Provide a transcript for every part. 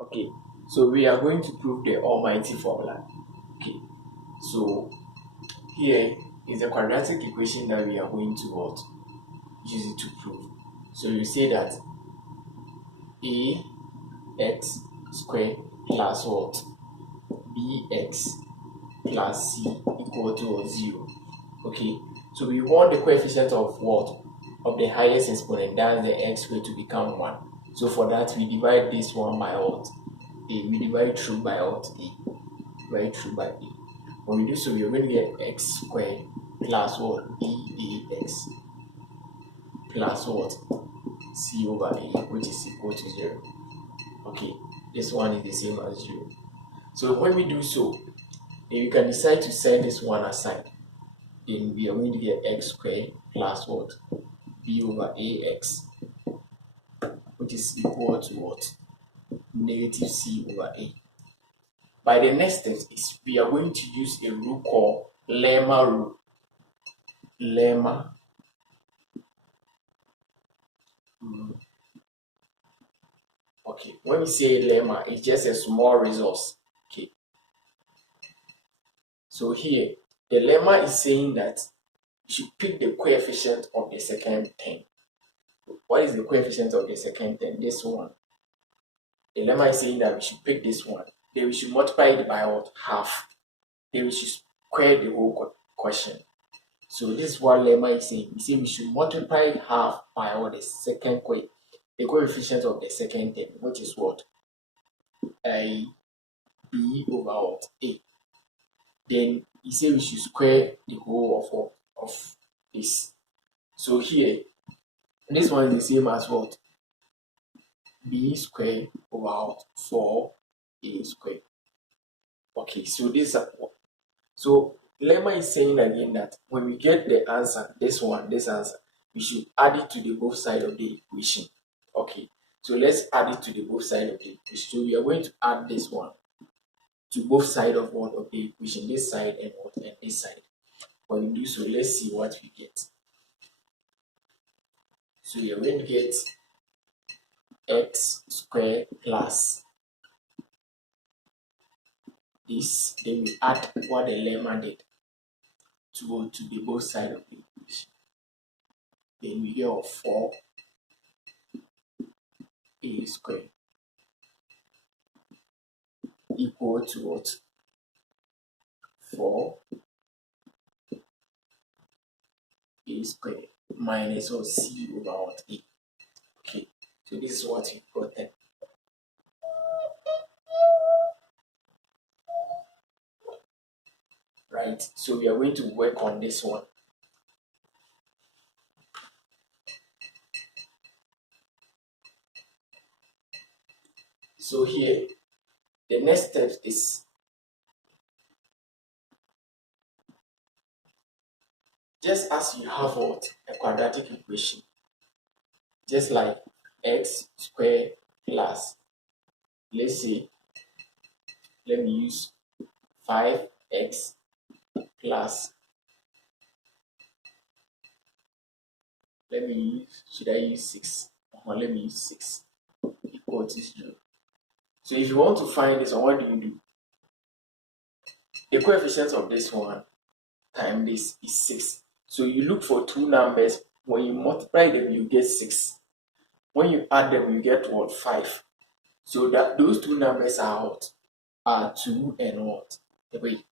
Okay, so we are going to prove the almighty formula. Okay, so here is a quadratic equation that we are going to what? Use it to prove. So you say that ax squared plus what? bx plus c equal to 0. Okay, so we want the coefficient of what? Of the highest exponent, that's the x squared, to become 1. So for that, we divide this one by what? A. We divide through by what? A. Divide through by A. When we do so, we are going to get x squared plus what? Bax plus what? C over A, which is equal to 0. Okay, this one is the same as 0. So when we do so, then you can decide to set this one aside. Then we are going to get x squared plus what? B over ax, which is equal to what? Negative c over a. By the next step is we are going to use a rule called lemma rule. Lemma rule. Okay, when we say lemma, it's just a small resource. Okay, so here the lemma is saying that you should pick the coefficient of the second term. What is the coefficient of the second term? This one. The lemma is saying that we should pick this one. Then we should multiply it by what? Half. Then we should square the whole quotient. So this is what lemma is saying. We say we should multiply half by what? The coefficient of the second term, which is what? A b over what? A. Then he said we should square the whole of this. So here, this one is the same as what? B squared over 4a squared. Okay, so this is so lemma is saying again that when we get the answer, this answer, we should add it to the both side of the equation. Okay, so let's add it to the both side of the equation. So we are going to add this one to both side of what of the equation, this side and what and this side. When we do so, let's see what we get. So we are going to get x squared plus this, then we add what the lemma did to the both side of the equation. Then we get 4a squared equal to what? 4a squared minus what? C over what? A. Okay, so this is what we got then. Right, so we are going to work on this one. So here, the next step is just as you have what? A quadratic equation, just like x squared plus, let's say, let me use 5x plus, should I use 6? Let me use 6 equal to 0. So if you want to find this one, what do? The coefficient of this one times this is 6. So you look for two numbers. When you multiply them, you get 6. When you add them, you get what? 5. So that those two numbers are what? Are 2 and what? 3.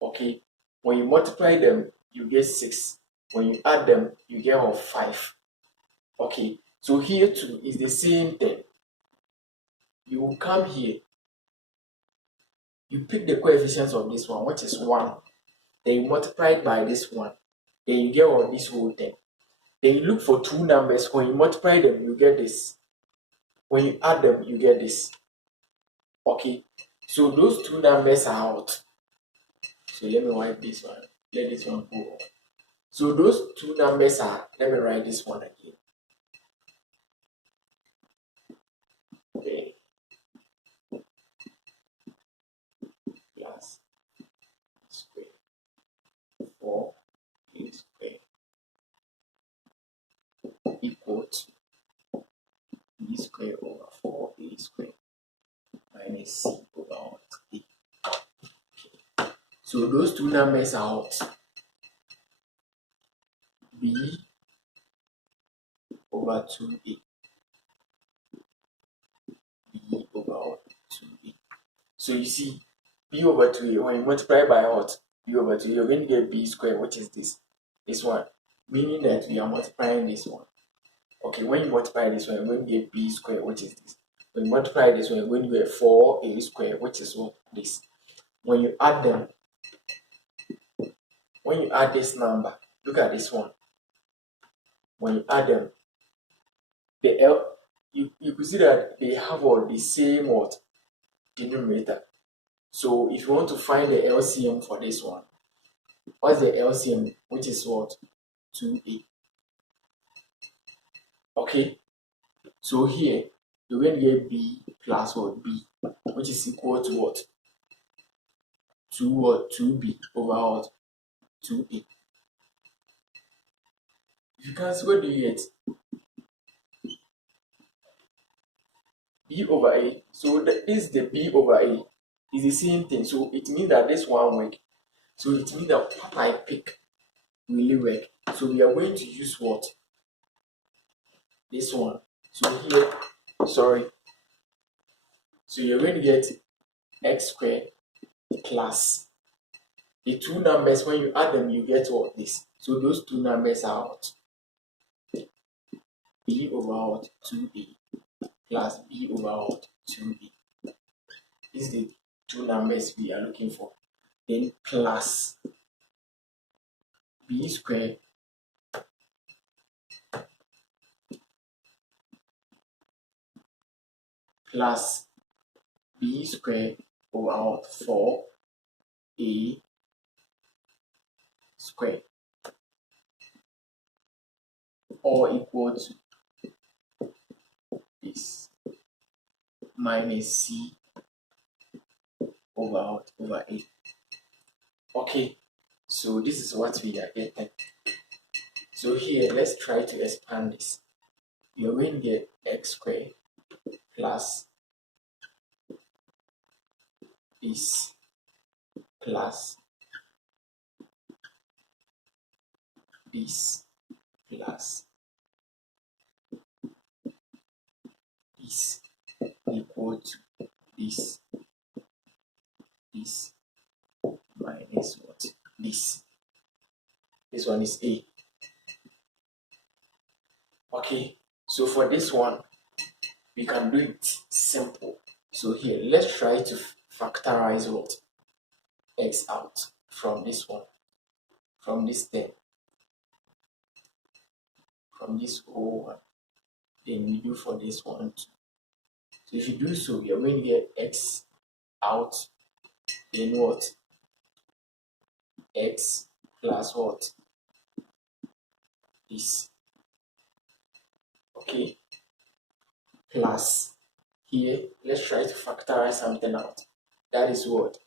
Okay. When you multiply them, you get 6. When you add them, you get what? 5. Okay. So here too is the same thing. You will come here. You pick the coefficients of this one, which is 1. Then you multiply it by this one. Then you get what? This whole thing. Then you look for two numbers. When you multiply them, you get this. When you add them, you get this. Okay. So those two numbers are out. So let me write this one. Let this one go on. So those two numbers are, let me write this one again. Okay. Plus square 4a square equal to b square over 4a square minus c over what? A. So those two numbers are what? B over 2a. B over what? 2a. So you see, b over 2a, when you multiply by what? B over 2a, you're going to get b squared, which is this. This one. Meaning that we are multiplying this one. Okay, when you multiply this one, you're going to get b squared, which is this. When you multiply this one, you're going to get 4a squared, which is what? This. When you add them, when you add this number, look at this one. When you add them, the you could see that they have all the same what? Denominator. So if you want to find the LCM for this one, what's the LCM? Which is what? 2a. Okay. So here you're going to get b plus what? B, which is equal to what? 2 what? 2b over what? 2a. If you can see, what do you get? B over a. So this is the b over a. Is the same thing. So it means that this one work. So it means that what I pick really work. So we are going to use what? This one. So here, sorry. So you're going to get x squared plus the two numbers. When you add them, you get what? This. So those two numbers are what? B over what? 2a plus b over what? 2a. This is the two numbers we are looking for. Then plus b squared plus b squared over 4a squared, all equal to this minus c over a. Okay, so this is what we are getting. So here, let's try to expand this. You're going to get x squared plus this plus this plus this equal to this minus what? This. This one is a. Okay, so for this one, we can do it simple. So here, let's try to factorize what? X out from this one, from this thing, from this whole one. Then we do for this one too. So if you do so, you're going to get x out, then what? X plus what? This. Okay, plus here, let's try to factorize something out. That is what?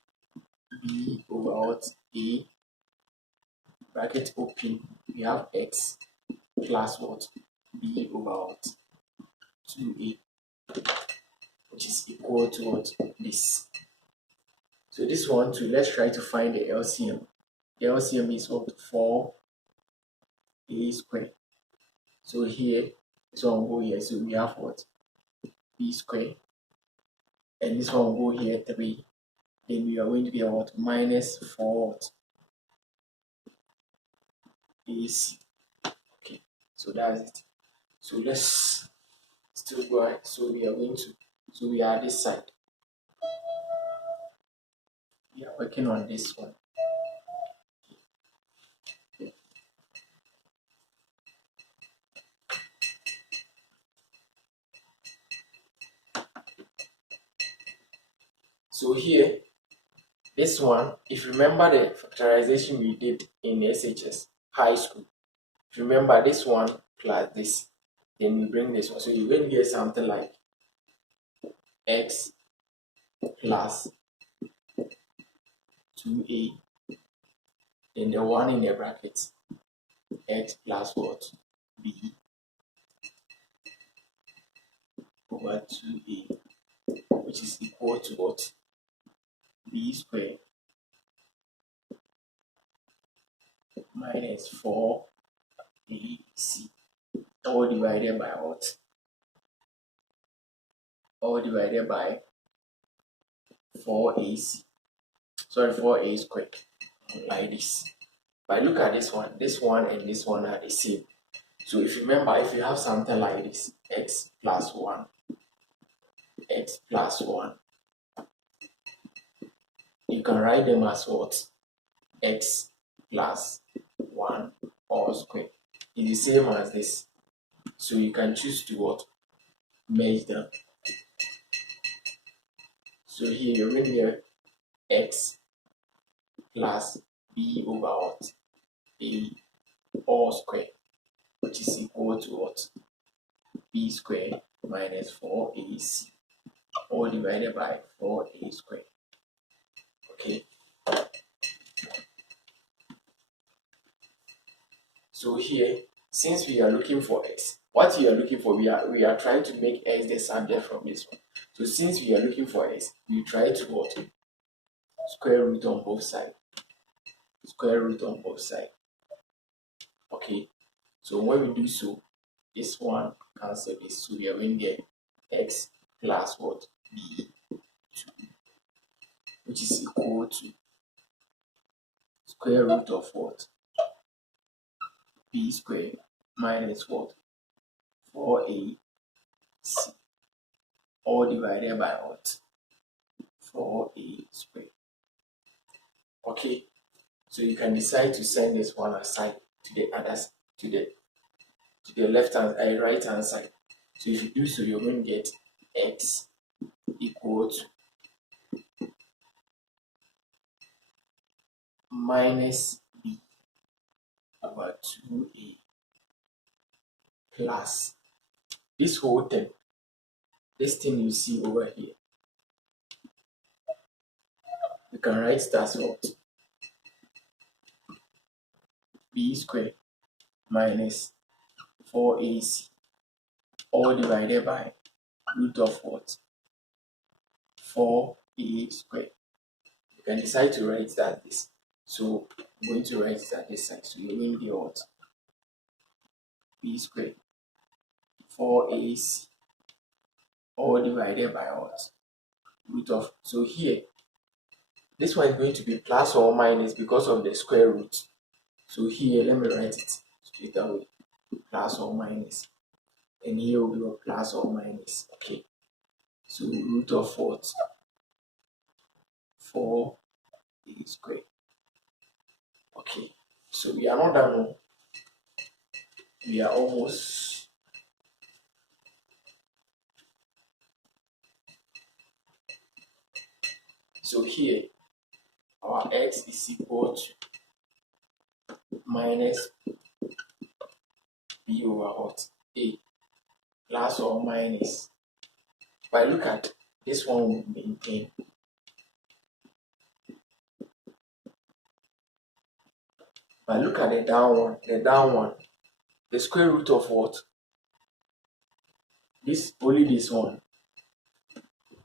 B over what? A, bracket open, we have x plus what? B over what? 2a, which is equal to what? This. So this one too, let's try to find the LCM. The LCM is what? 4a squared. So here, this one will go here, so we have what? B squared. And this one will go here, 3. Then we are going to get what? Minus 4 what? AC. Okay, so that's it. So let's still go ahead. So we are going to, so we are this side. We are working on this one. So here, this one, if you remember the factorization we did in SHS high school, if you remember this one plus this, then we bring this one. So you're going to get something like x plus 2a, then the one in the brackets, x plus what? B over 2a, which is equal equal to what? B squared minus 4ac, all divided by what? All divided by 4ac. Sorry, 4a squared, like this. But look at this one and this one are the same. So if you remember, if you have something like this, x plus 1, you can write them as what? X plus 1 all squared. It's the same as this. So you can choose to what? Merge them. So here you're going to get x plus b over what? A all squared, which is equal to what? B squared minus 4ac, all divided by 4a squared. Okay. So here, since we are looking for x, what we are looking for, we are trying to make x the subject from this one. So since we are looking for x, we try to what? Square root on both sides. Square root on both sides. Okay. So when we do so, this one cancel this. So we are going to get x plus what? B2, which is equal to square root of what? B squared minus what? 4ac, all divided by what? 4a squared. Okay, so you can decide to send this one aside to the other, to the left hand right hand side. So if you do so, you're going to get x equal to minus b over 2a plus this whole thing, this thing you see over here. You can write it as what? B squared minus 4ac, all divided by root of what? 4a squared. You can decide to write it as this. So I'm going to write it at this side. So you're going to get what? B squared 4ac, all divided by what? Root of. So here, this one is going to be plus or minus because of the square root. So here, let me write it straight away. Plus or minus. And here will be a plus or minus. Okay. So root of what? 4a squared. Okay. So we are not done. We are almost. So here, our x is equal to minus b over what? A, plus or minus. If I look at this one, will maintain. If I look at the down one, the square root of what? This, only this one,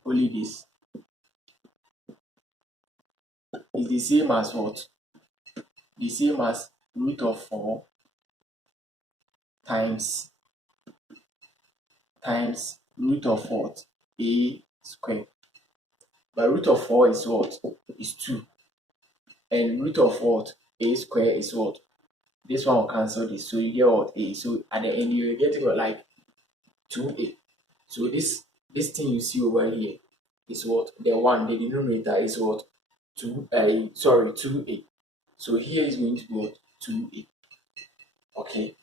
only this is the same as what? The same as root of 4 times root of what? A squared. But root of 4 is what? Is 2. And root of what? A squared is what? This one will cancel this. So you get what? A. So at the end, you get like 2a. So this thing you see over here is what? The denominator is what? 2a. So here is going to be what? 2a. Okay.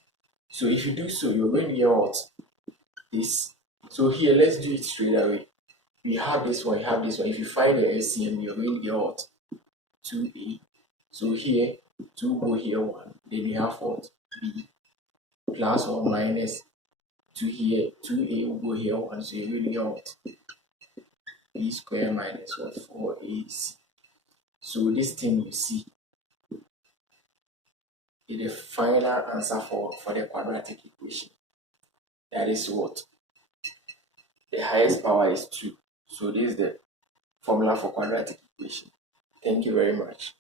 So if you do so, you're going to get what? This. So here, let's do it straight away. We have this one, If you find the LCM, you're going to get what? 2a. So here, 2 go here, 1. Then we have what? B plus or minus 2 here. 2a will go here, 1. So you're going to get what? B squared minus what? 4ac. So this thing you see is the final answer for the quadratic equation. That is what? The highest power is 2. So this is the formula for quadratic equation. Thank you very much.